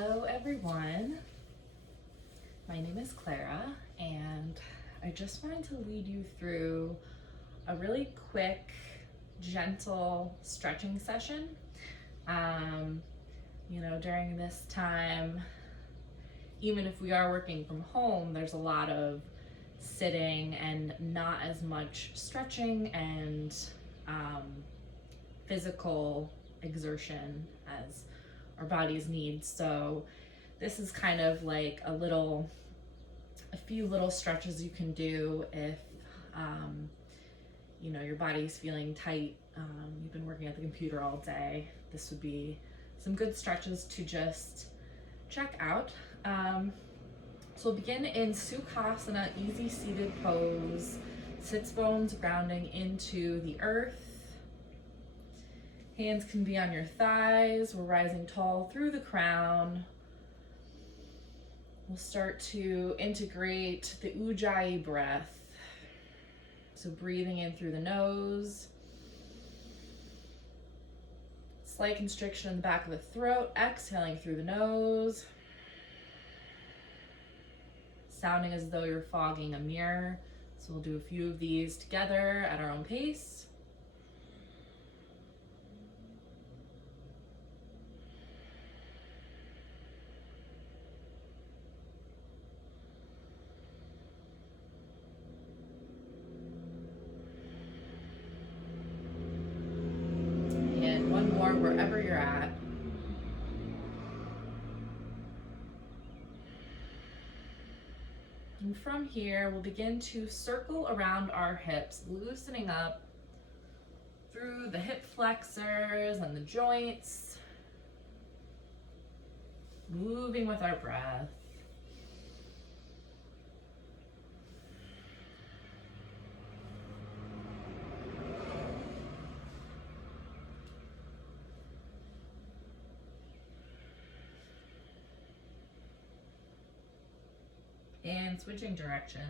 Hello everyone, my name is Clara and I just wanted to lead you through a really quick, gentle stretching session. During this time, even if we are working from home, there's a lot of sitting and not as much stretching and physical exertion as our bodies need. So this is kind of like a few little stretches you can do if your body's feeling tight, you've been working at the computer all day. This would be some good stretches to just check out. So we'll begin in Sukhasana, easy seated pose, sits bones grounding into the earth. Hands can be on your thighs. We're rising tall through the crown. We'll start to integrate the Ujjayi breath. So breathing in through the nose. Slight constriction in the back of the throat. Exhaling through the nose. Sounding as though you're fogging a mirror. So we'll do a few of these together at our own pace. Wherever you're at. And from here, we'll begin to circle around our hips, loosening up through the hip flexors and the joints, moving with our breath. And switching direction.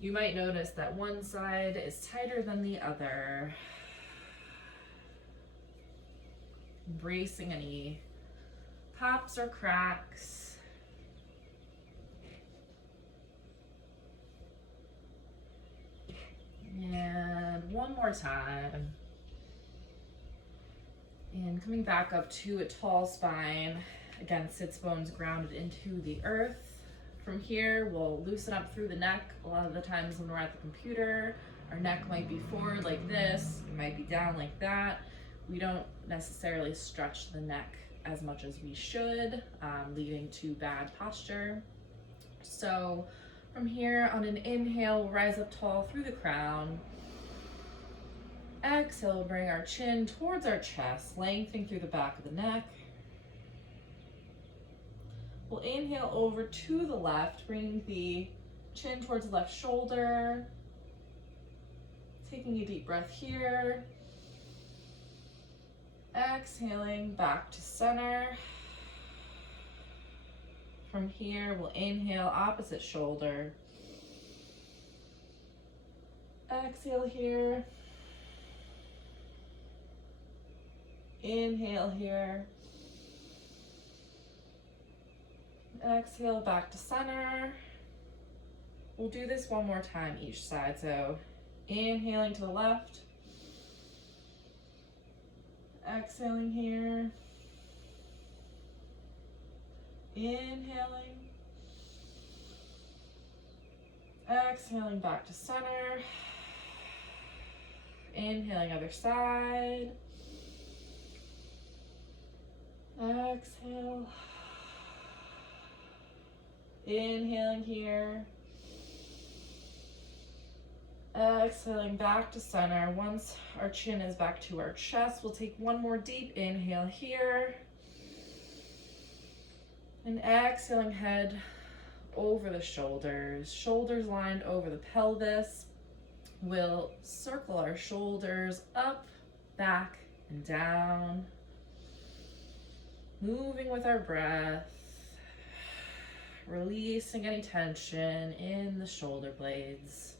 You might notice that one side is tighter than the other. Embracing any pops or cracks. And one more time. And coming back up to a tall spine. Again, sits bones grounded into the earth. From here, we'll loosen up through the neck. A lot of the times when we're at the computer, our neck might be forward like this, it might be down like that. We don't necessarily stretch the neck as much as we should, leading to bad posture. So from here, on an inhale, we'll rise up tall through the crown. Exhale, we'll bring our chin towards our chest, lengthening through the back of the neck. We'll inhale over to the left, bringing the chin towards the left shoulder. Taking a deep breath here. Exhaling back to center. From here, we'll inhale opposite shoulder. Exhale here. Inhale here. Exhale back to center. We'll do this one more time each side. So inhaling to the left. Exhaling here. Inhaling. Exhaling back to center. Inhaling other side. Exhale. Inhaling here. Exhaling back to center. Once our chin is back to our chest, we'll take one more deep inhale here. And exhaling head over the shoulders. Shoulders lined over the pelvis. We'll circle our shoulders up, back, and down. Moving with our breath. Releasing any tension in the shoulder blades.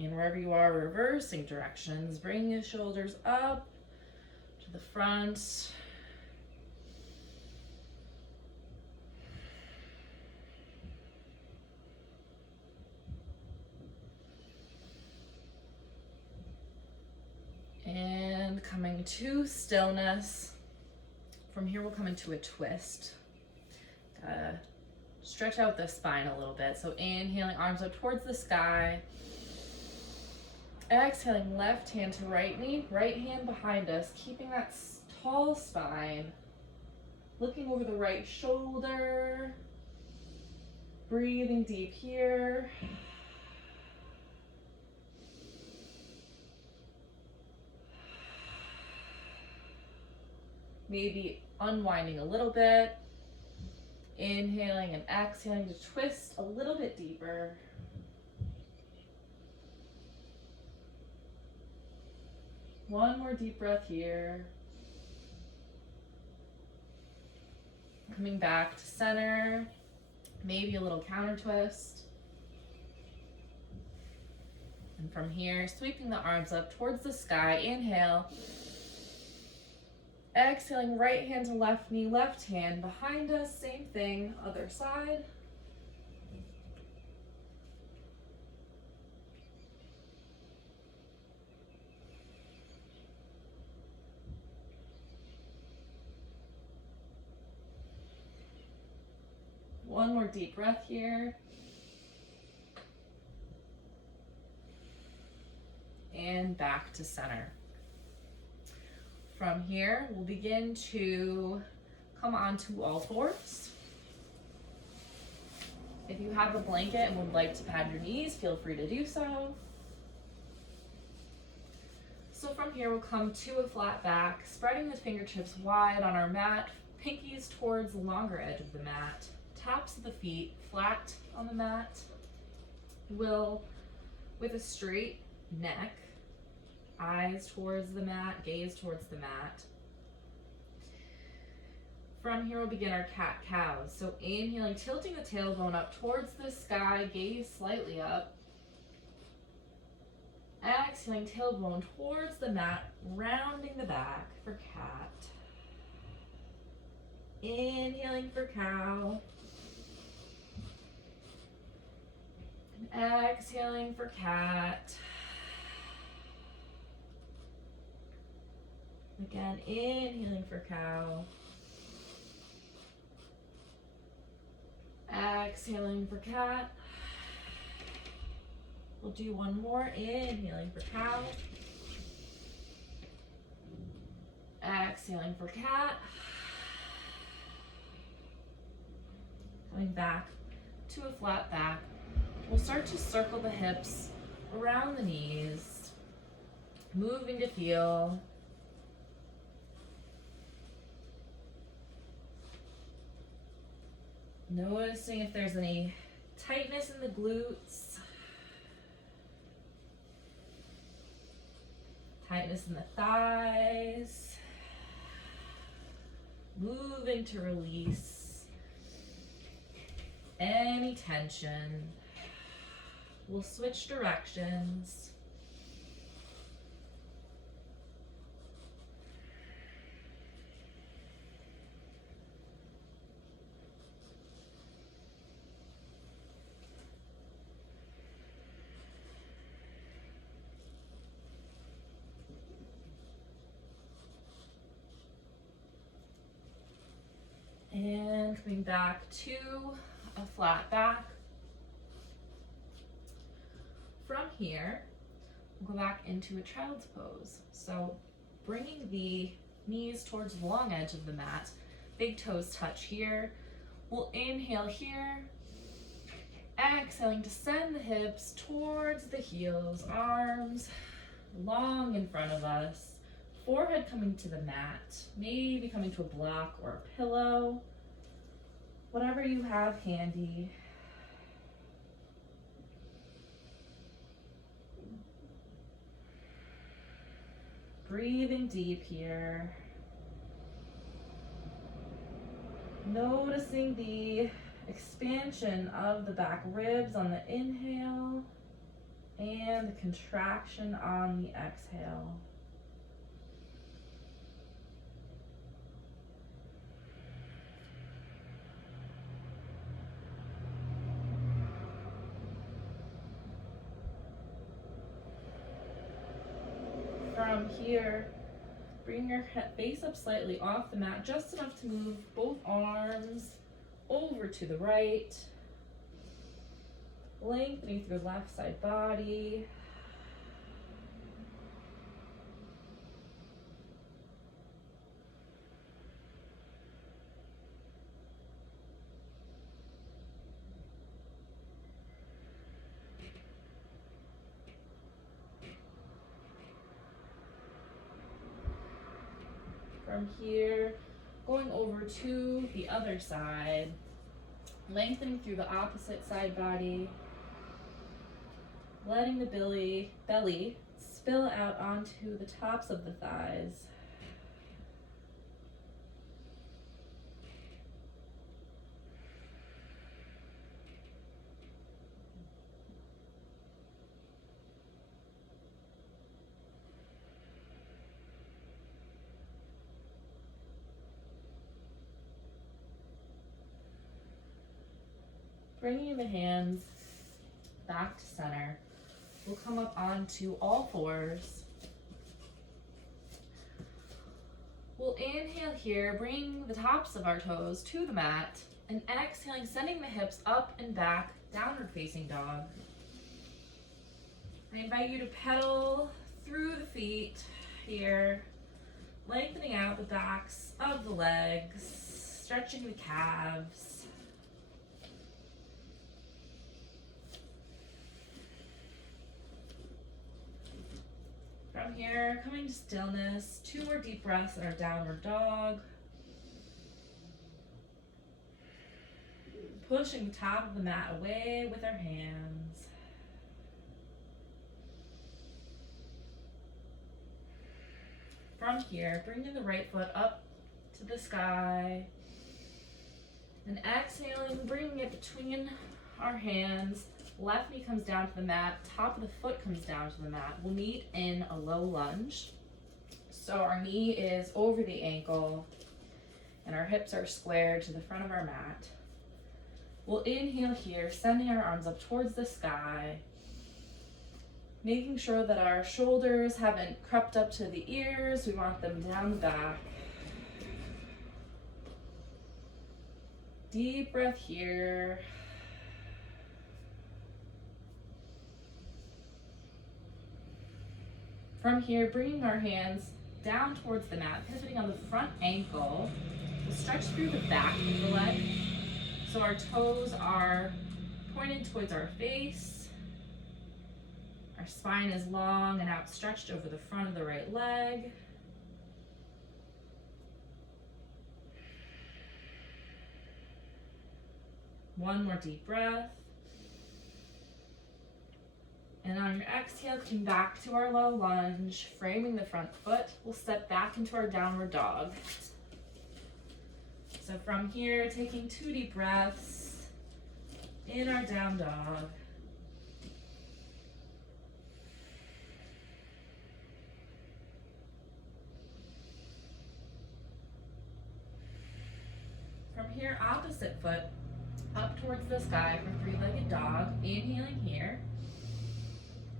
And wherever you are, reversing directions. Bring your shoulders up to the front. And coming to stillness. From here, we'll come into a twist. Stretch out the spine a little bit. So inhaling, arms up towards the sky. Exhaling, left hand to right knee, right hand behind us, keeping that tall spine. Looking over the right shoulder. Breathing deep here. Maybe unwinding a little bit. Inhaling and exhaling to twist a little bit deeper. One more deep breath here. Coming back to center. Maybe a little counter twist. And from here, sweeping the arms up towards the sky. Inhale. Exhaling, right hand to left knee, left hand behind us. Same thing, other side. One more deep breath here. And back to center. From here, we'll begin to come onto all fours. If you have a blanket and would like to pad your knees, feel free to do so. So from here, we'll come to a flat back, spreading the fingertips wide on our mat, pinkies towards the longer edge of the mat, tops of the feet flat on the mat. We'll, with a straight neck, eyes towards the mat, gaze towards the mat. From here, we'll begin our cat-cows. So inhaling, tilting the tailbone up towards the sky, gaze slightly up. Exhaling, tailbone towards the mat, rounding the back for cat. Inhaling for cow. And exhaling for cat. Again, inhaling for cow. Exhaling for cat. We'll do one more. Inhaling for cow. Exhaling for cat. Coming back to a flat back. We'll start to circle the hips around the knees, moving to feel. Noticing if there's any tightness in the glutes, tightness in the thighs, moving to release any tension. We'll switch directions. And coming back to a flat back. From here, we'll go back into a child's pose. So bringing the knees towards the long edge of the mat, big toes touch here. We'll inhale here. Exhaling to send the hips towards the heels, arms long in front of us. Forehead coming to the mat, maybe coming to a block or a pillow, whatever you have handy. Breathing deep here. Noticing the expansion of the back ribs on the inhale And the contraction on the exhale. From here, bring your face up slightly off the mat, just enough to move both arms over to the right, lengthening through the left side body. From here, going over to the other side, lengthening through the opposite side body, letting the belly spill out onto the tops of the thighs. Bringing the hands back to center, we'll come up onto all fours. We'll inhale here, bring the tops of our toes to the mat, and exhaling, sending the hips up and back, downward facing dog. I invite you to pedal through the feet here, lengthening out the backs of the legs, stretching the calves. From here, coming to stillness, 2 more deep breaths in our downward dog. Pushing the top of the mat away with our hands. From here, bringing the right foot up to the sky. And exhaling, bringing it between our hands. Left knee comes down to the mat, top of the foot comes down to the mat. We'll meet in a low lunge. So our knee is over the ankle and our hips are squared to the front of our mat. We'll inhale here, sending our arms up towards the sky, making sure that our shoulders haven't crept up to the ears. We want them down the back. Deep breath here. From here, bringing our hands down towards the mat, pivoting on the front ankle. We'll stretch through the back of the leg. So our toes are pointed towards our face. Our spine is long and outstretched over the front of the right leg. One more deep breath. And on your exhale, come back to our low lunge, framing the front foot. We'll step back into our downward dog. So from here, taking 2 deep breaths in our down dog. From here, opposite foot up towards the sky for 3-legged dog. Inhaling here.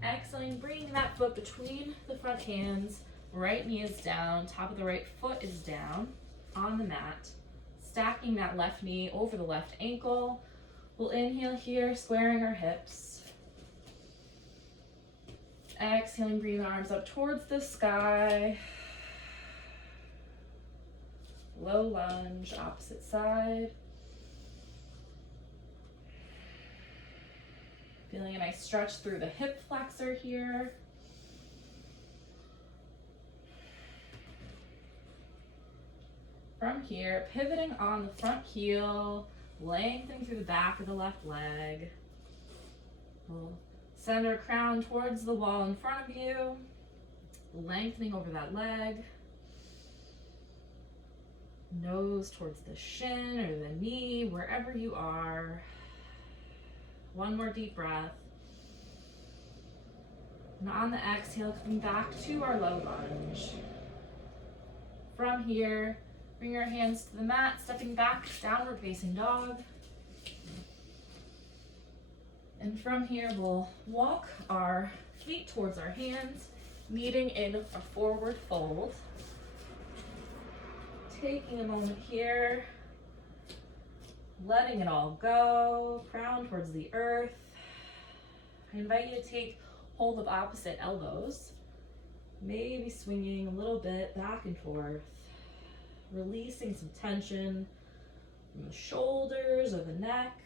Exhaling, bringing that foot between the front hands. Right knee is down, top of the right foot is down on the mat. Stacking that left knee over the left ankle. We'll inhale here, squaring our hips. Exhaling, bring the arms up towards the sky. Low lunge, opposite side. Feeling a nice stretch through the hip flexor here. From here, pivoting on the front heel, lengthening through the back of the left leg. We'll send our crown towards the wall in front of you, lengthening over that leg. Nose towards the shin or the knee, wherever you are. One more deep breath. And on the exhale, coming back to our low lunge. From here, bring our hands to the mat, stepping back, downward facing dog. And from here, we'll walk our feet towards our hands, meeting in a forward fold. Taking a moment here, letting it all go, crown towards the earth. I invite you to take hold of opposite elbows, maybe swinging a little bit back and forth, releasing some tension from the shoulders or the neck.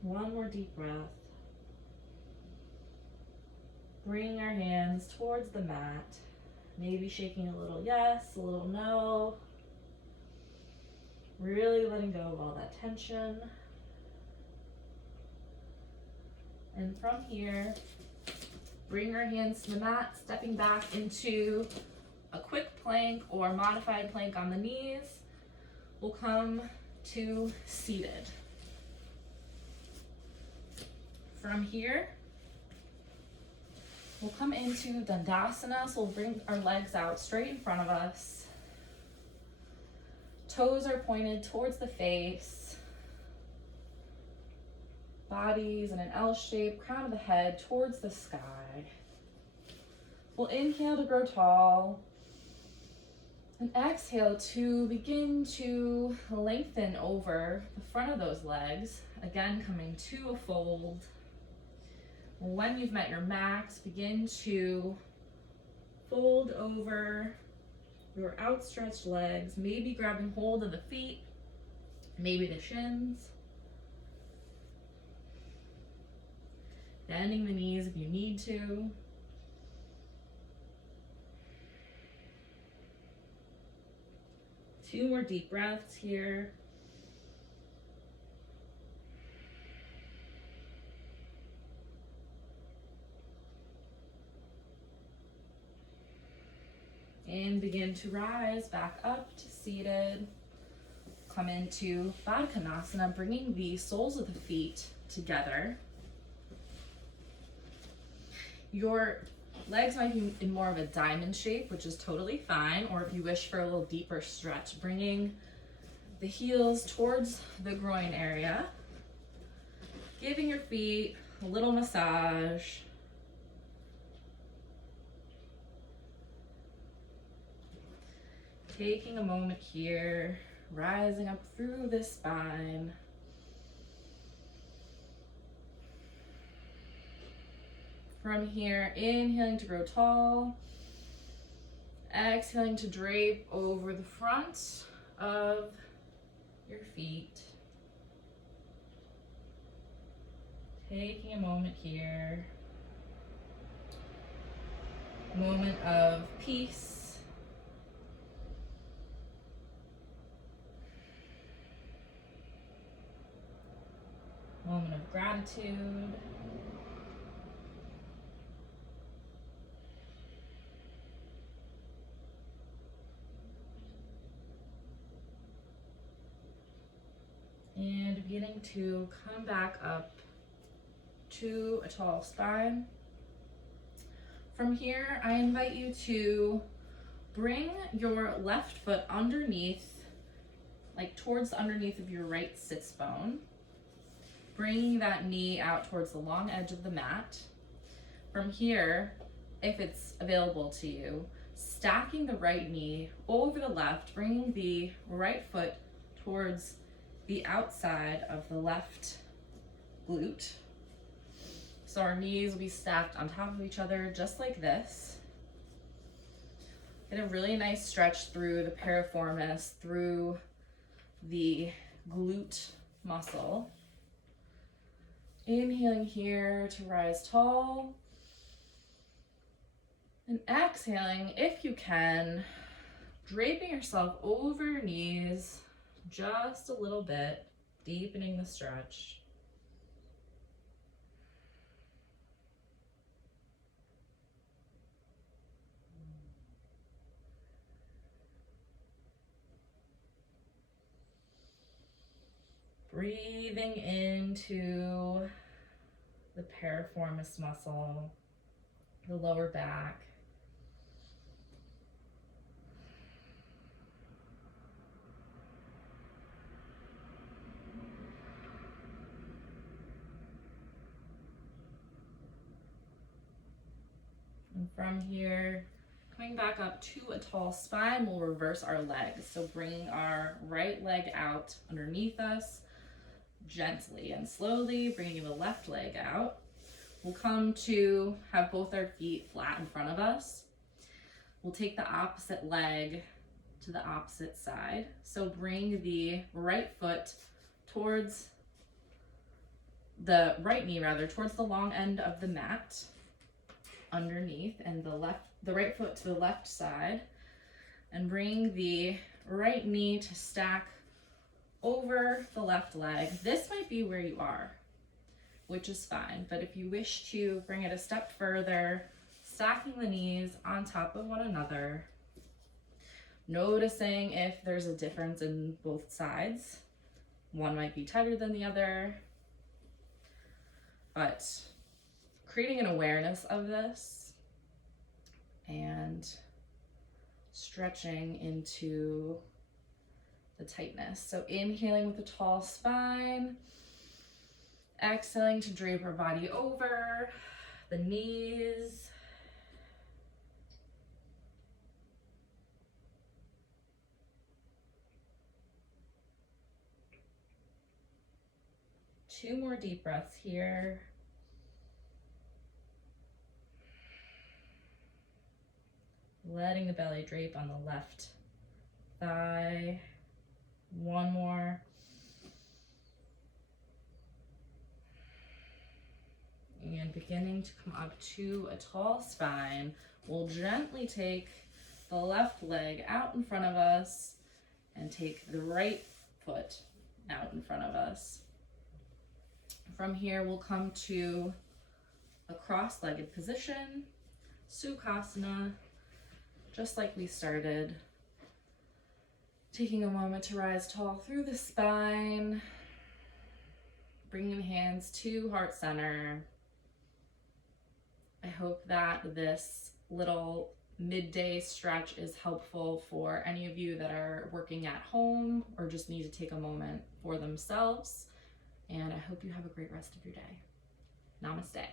One more deep breath. Bring our hands towards the mat, maybe shaking a little yes, a little no. Really letting go of all that tension. And from here, bring our hands to the mat, stepping back into a quick plank or modified plank on the knees. We'll come to seated. From here, we'll come into Dandasana, so we'll bring our legs out straight in front of us. Toes are pointed towards the face. Bodies in an L shape, crown of the head towards the sky. We'll inhale to grow tall. And exhale to begin to lengthen over the front of those legs. Again, coming to a fold. When you've met your max, begin to fold over your outstretched legs, maybe grabbing hold of the feet, maybe the shins. Bending the knees if you need to. Two more deep breaths here. And begin to rise back up to seated. Come into Baddha Konasana, bringing the soles of the feet together. Your legs might be in more of a diamond shape, which is totally fine, or if you wish for a little deeper stretch, bringing the heels towards the groin area, giving your feet a little massage. Taking a moment here, rising up through the spine. From here, inhaling to grow tall. Exhaling to drape over the front of your feet. Taking a moment here. Moment of peace. Moment of gratitude. And beginning to come back up to a tall spine. From here, I invite you to bring your left foot underneath, like towards the underneath of your right sits bone. Bringing that knee out towards the long edge of the mat. From here, if it's available to you, stacking the right knee over the left, bringing the right foot towards the outside of the left glute. So our knees will be stacked on top of each other, just like this. Get a really nice stretch through the piriformis, through the glute muscle. Inhaling here to rise tall. And exhaling, if you can, draping yourself over your knees just a little bit, deepening the stretch. Breathing into the piriformis muscle, the lower back. And from here, coming back up to a tall spine, we'll reverse our legs. So bring our right leg out underneath us, gently and slowly, bringing the left leg out. We'll come to have both our feet flat in front of us. We'll take the opposite leg to the opposite side. So bring the right foot towards the right knee towards the long end of the mat underneath, and the right foot to the left side, and bring the right knee to stack over the left leg. This might be where you are, which is fine, but if you wish to bring it a step further, stacking the knees on top of one another, noticing if there's a difference in both sides. One might be tighter than the other, but creating an awareness of this and stretching into the tightness. So inhaling with a tall spine, exhaling to drape our body over the knees. Two more deep breaths here. Letting the belly drape on the left thigh. One more. And beginning to come up to a tall spine, we'll gently take the left leg out in front of us and take the right foot out in front of us. From here, we'll come to a cross-legged position, Sukhasana, just like we started. Taking a moment to rise tall through the spine, bringing the hands to heart center. I hope that this little midday stretch is helpful for any of you that are working at home or just need to take a moment for themselves. And I hope you have a great rest of your day. Namaste.